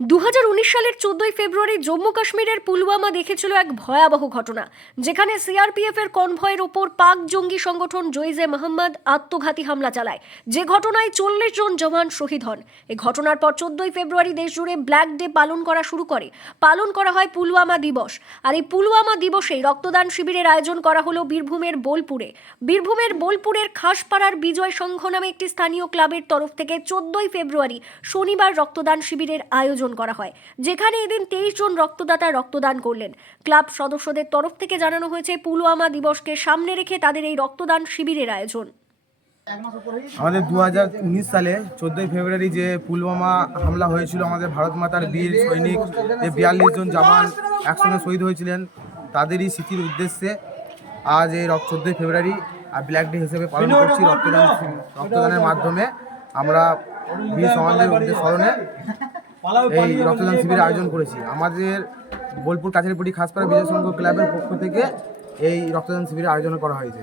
2019 সালের 14ই ফেব্রুয়ারি জম্মু কাশ্মীরের পুলওয়ামা দেখেছিল এক ভয়াবহ ঘটনা, যেখানে সিআরপিএফ এর কনভয়ের ওপর পাক জঙ্গি সংগঠন জৈশে মোহাম্মদ আত্মঘাতী হামলা চালায়, যে ঘটনায় 40 জন জওয়ান শহীদ হন। এই ঘটনার পর 14ই ফেব্রুয়ারি দেশজুড়ে ব্ল্যাক ডে পালন করা হয় পুলওয়ামা দিবস। আর এই পুলওয়ামা দিবসে রক্তদান শিবিরের আয়োজন করা হলো বীরভূমের বোলপুরের খাসপাড়ার বিজয় সংঘ নামে একটি স্থানীয় ক্লাবের তরফ থেকে 14ই ফেব্রুয়ারি শনিবার রক্তদান শিবিরের আয়োজন করা হয়, যেখানে এদিন 23 জন রক্তদাতা রক্তদান করলেন। ক্লাব সদস্যদের তরফ থেকে জানানো হয়েছে পুলওয়ামা দিবসকে সামনে রেখে তাদের এই রক্তদান শিবিরের আয়োজন। আমাদের 2019 সালে 14ই ফেব্রুয়ারি যে পুলওয়ামা হামলা হয়েছিল, আমাদের ভারত মাতার বীর সৈনিক যে 42 জন জওয়ান একসঙ্গে শহীদ হয়েছিলেন, তাদেরই স্মৃতির উদ্দেশ্যে আজ এই 14ই ফেব্রুয়ারি ব্ল্যাক ডে হিসেবে পালন করছি। রক্তদানের মাধ্যমে আমরা বীর সমাজের উদ্দেশ্যে স্মরণে এই রক্তদান শিবিরের আয়োজন করেছি। আমাদের বোলপুর কাছারিপট্টি খাসপাড়া বিজয় সংঘ ক্লাবের পক্ষ থেকে এই রক্তদান শিবিরের আয়োজন করা হয়েছে।